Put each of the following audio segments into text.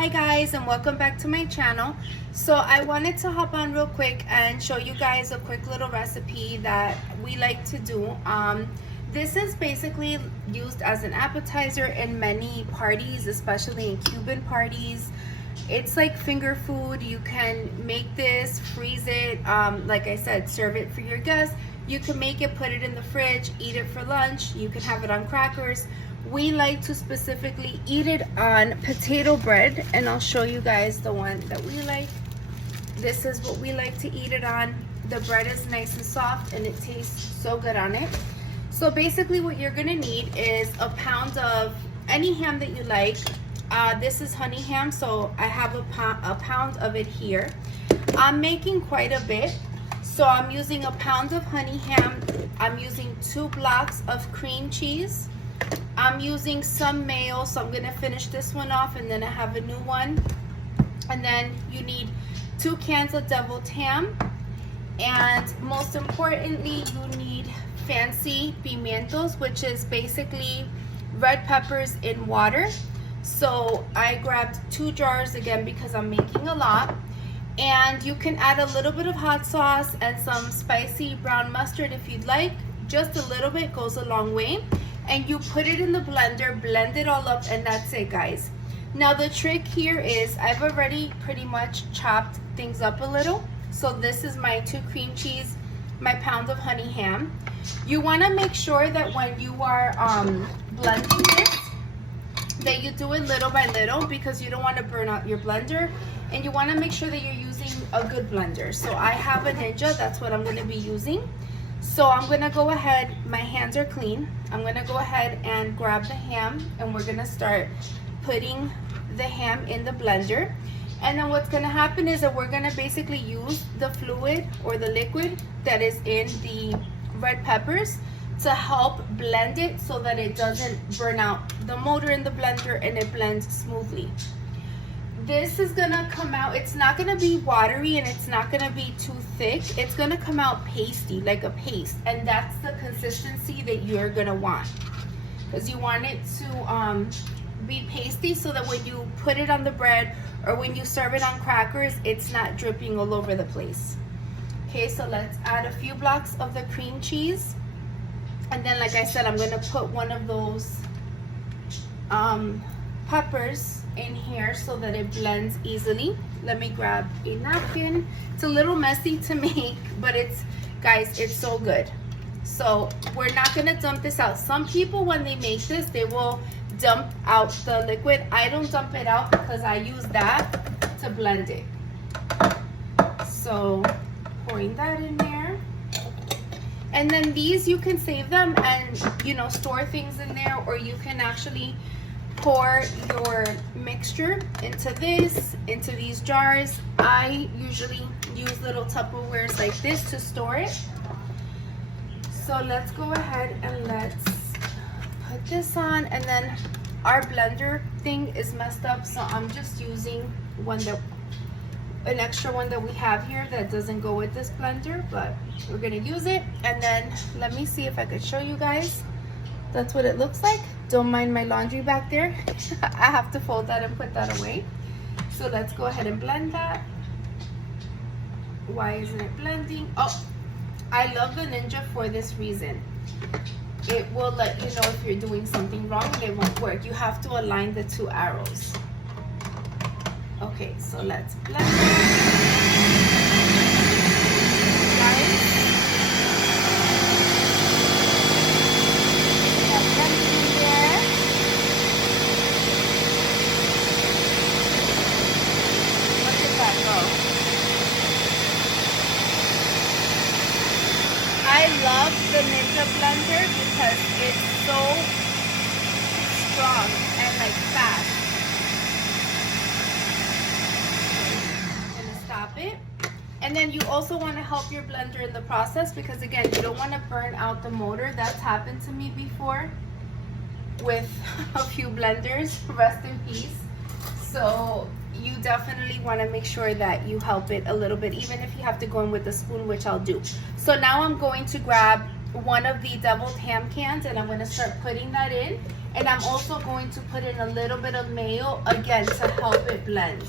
Hi guys, and welcome back to my channel. So I wanted to hop on real quick and show you guys a quick little recipe that we like to do. This is basically used as an appetizer in many parties, especially in Cuban parties. It's like finger food. You can make this, freeze it, like I said, serve it for your guests. You can make it, put it in the fridge, eat it for lunch. You can have it on crackers. We like to specifically eat it on potato bread, and I'll show you guys the one that we like. This is what we like to eat it on. The bread is nice and soft and it tastes so good on it. So basically what you're gonna need is a pound of any ham that you like. This is honey ham, so I have a pound of it here. I'm making quite a bit, so I'm using a pound of honey ham. I'm using 2 blocks of cream cheese. I'm using some mayo, so I'm gonna finish this one off and then I have a new one. And then you need 2 cans of deviled ham, and most importantly you need fancy pimientos, which is basically red peppers in water. So I grabbed 2 jars again because I'm making a lot. And you can add a little bit of hot sauce and some spicy brown mustard if you'd like. Just a little bit goes a long way. And you put it in the blender, blend it all up, and that's it, guys. Now the trick here is I've already pretty much chopped things up a little. So this is my 2 cream cheese, my pound of honey ham. You want to make sure that when you are blending this, that you do it little by little, because you don't want to burn out your blender, and you want to make sure that you're using a good blender. So I have a Ninja, that's what I'm going to be using. So I'm gonna go ahead, my hands are clean. I'm gonna go ahead and grab the ham, and we're gonna start putting the ham in the blender. And then what's gonna happen is that we're gonna basically use the fluid or the liquid that is in the red peppers to help blend it so that it doesn't burn out the motor in the blender and it blends smoothly. This is gonna come out, it's not gonna be watery and it's not gonna be too thick. It's gonna come out pasty, like a paste, and that's the consistency that you're gonna want, because you want it to be pasty so that when you put it on the bread or when you serve it on crackers, it's not dripping all over the place. Okay, so let's add a few blocks of the cream cheese, and then like I said, I'm gonna put one of those peppers in here so that it blends easily. Let me grab a napkin. It's a little messy to make, but it's, guys, it's so good. So we're not gonna dump this out. Some people, when they make this, they will dump out the liquid. I don't dump it out because I use that to blend it. So pouring that in there. And then these, you can save them and, you know, store things in there, or you can actually pour your mixture into these jars. I usually use little Tupperwares like this to store it. So let's go ahead and let's put this on. And then our blender thing is messed up, so I'm just using an extra one that we have here that doesn't go with this blender, but we're gonna use it. And then let me see if I could show you guys. That's what it looks like. Don't mind my laundry back there. I have to fold that and put that away. So let's go ahead and blend that. Why isn't it blending? Oh, I love the Ninja for this reason. It will let you know if you're doing something wrong and it won't work. You have to align the 2 arrows. Okay, so let's blend it. Guys, I love the Ninja blender because it's so strong and like fast. I'm gonna stop it. And then you also want to help your blender in the process, because again, you don't want to burn out the motor. That's happened to me before with a few blenders. Rest in peace. So you definitely want to make sure that you help it a little bit, even if you have to go in with a spoon, which I'll do. So now I'm going to grab one of the deviled ham cans, and I'm going to start putting that in. And I'm also going to put in a little bit of mayo again to help it blend.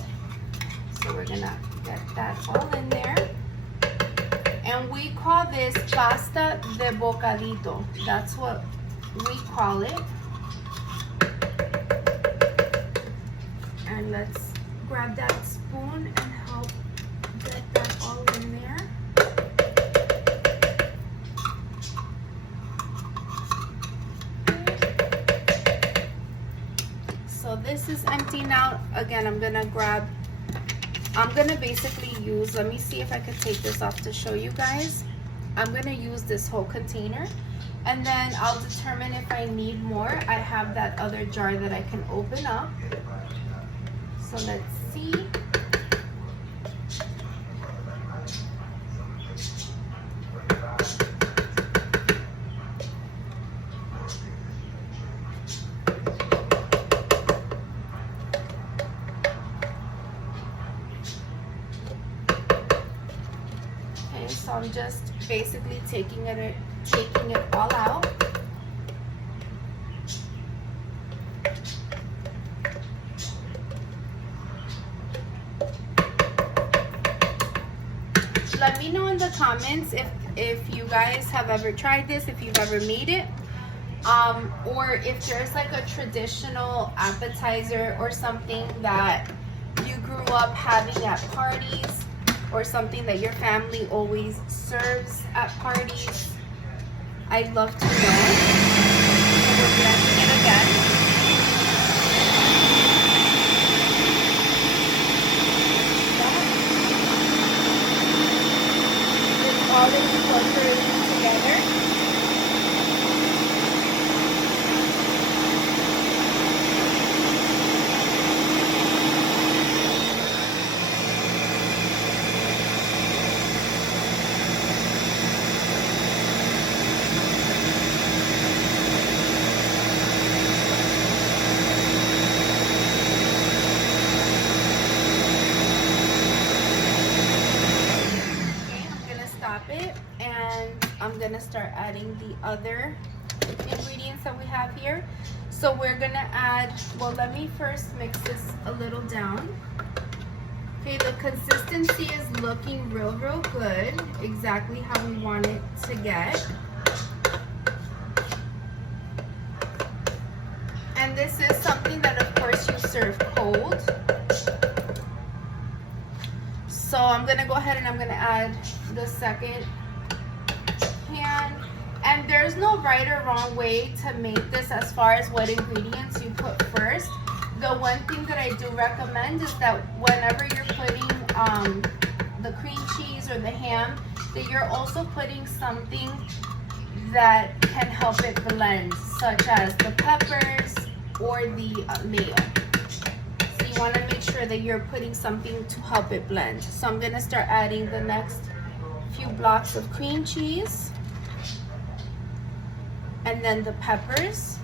So we're going to get that all in there. And we call this pasta de bocadito. That's what we call it. And let's grab that spoon and help get that all in there. So this is empty now. Again, I'm gonna basically use, let me see if I could take this off to show you guys. I'm gonna use this whole container, and then I'll determine if I need more. I have that other jar that I can open up. So let's see. So I'm just basically taking it all out. Let me know in the comments if you guys have ever tried this, if you've ever made it, or if there's like a traditional appetizer or something that you grew up having at parties, or something that your family always serves at parties. I'd love to know. So we're blending it again. It's all incorporated together. It, and I'm gonna start adding the other ingredients that we have here. So we're gonna add, well, let me first mix this a little down. Okay, the consistency is looking real good, exactly how we want it to get. And this is something that of course you serve cold. So I'm gonna go ahead and I'm gonna add the second can. And there's no right or wrong way to make this as far as what ingredients you put first. The one thing that I do recommend is that whenever you're putting the cream cheese or the ham, that you're also putting something that can help it blend, such as the peppers or the mayo. You want to make sure that you're putting something to help it blend. So I'm going to start adding the next few blocks of cream cheese, and then the peppers.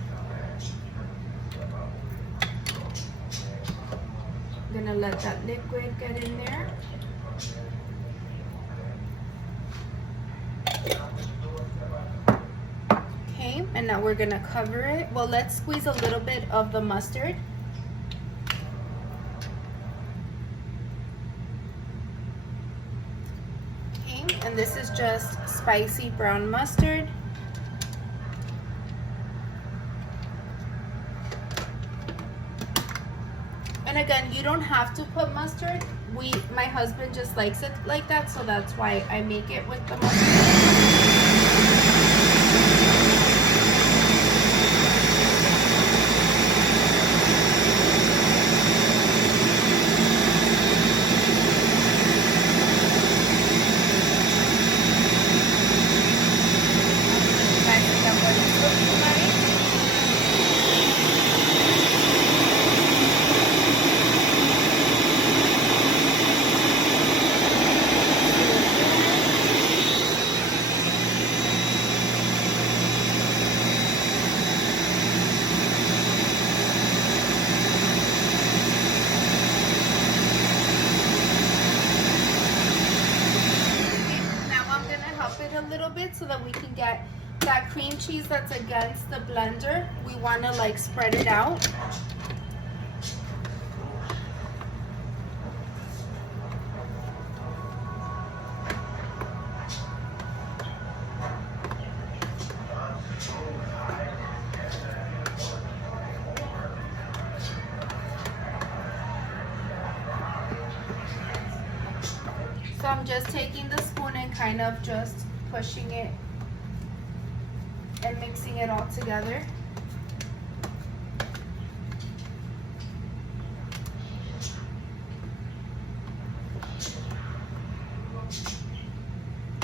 I'm going to let that liquid get in there. Okay, and now we're going to cover it. Well, let's squeeze a little bit of the mustard. And this is just spicy brown mustard. And again, you don't have to put mustard. My husband just likes it like that, so that's why I make it with the mustard. A little bit so that we can get that cream cheese that's against the blender, we want to like spread it out. So I'm just taking the spoon and kind of just pushing it and mixing it all together.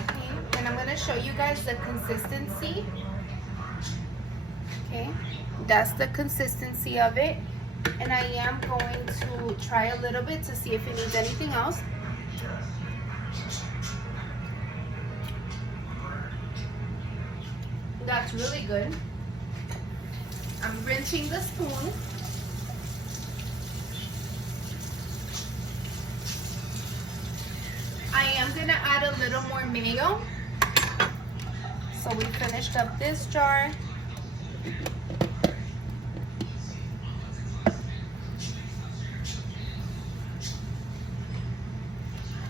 Okay, and I'm gonna show you guys the consistency. Okay, that's the consistency of it. And I am going to try a little bit to see if it needs anything else. That's really good. I'm rinsing the spoon. I am gonna add a little more mayo. So we finished up this jar.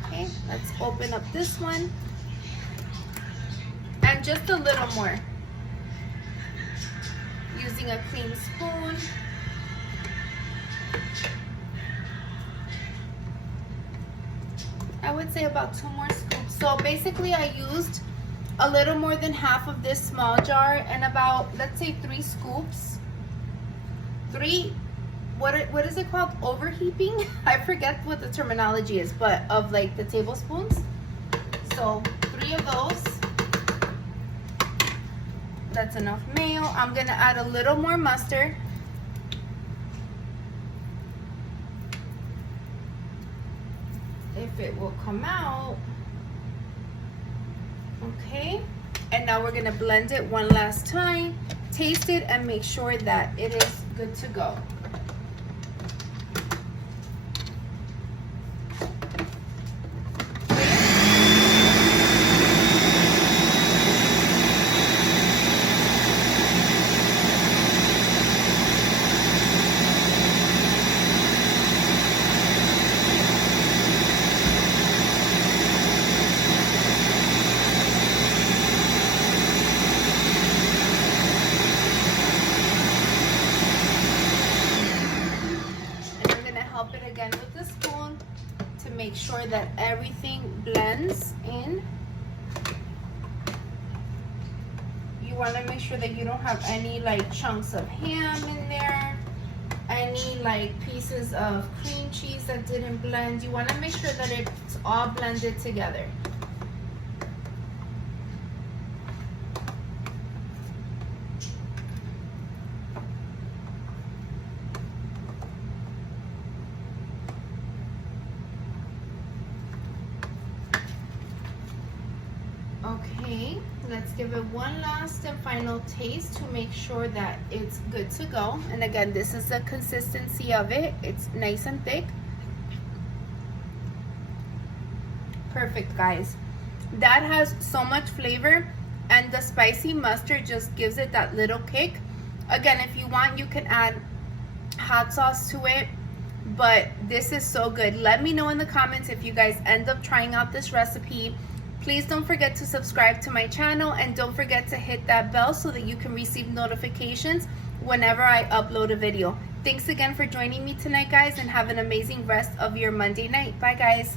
Okay, let's open up this one. And just a little more. Using a clean spoon. I would say about 2 more scoops. So basically I used a little more than half of this small jar and about, let's say 3 scoops. 3, what is it called? Overheaping? I forget what the terminology is, but of like the tablespoons. So 3 of those. That's enough mayo. I'm gonna add a little more mustard. If it will come out. Okay. And now we're gonna blend it one last time, taste it, and make sure that it is good to go. Help it again with the spoon to make sure that everything blends in. You want to make sure that you don't have any like chunks of ham in there, any like pieces of cream cheese that didn't blend. You want to make sure that it's all blended together. Okay, let's give it one last and final taste to make sure that it's good to go. And again, this is the consistency of it. It's nice and thick. Perfect, guys. That has so much flavor, and the spicy mustard just gives it that little kick. Again, if you want, you can add hot sauce to it, but this is so good. Let me know in the comments if you guys end up trying out this recipe. Please don't forget to subscribe to my channel, and don't forget to hit that bell so that you can receive notifications whenever I upload a video. Thanks again for joining me tonight, guys, and have an amazing rest of your Monday night. Bye, guys.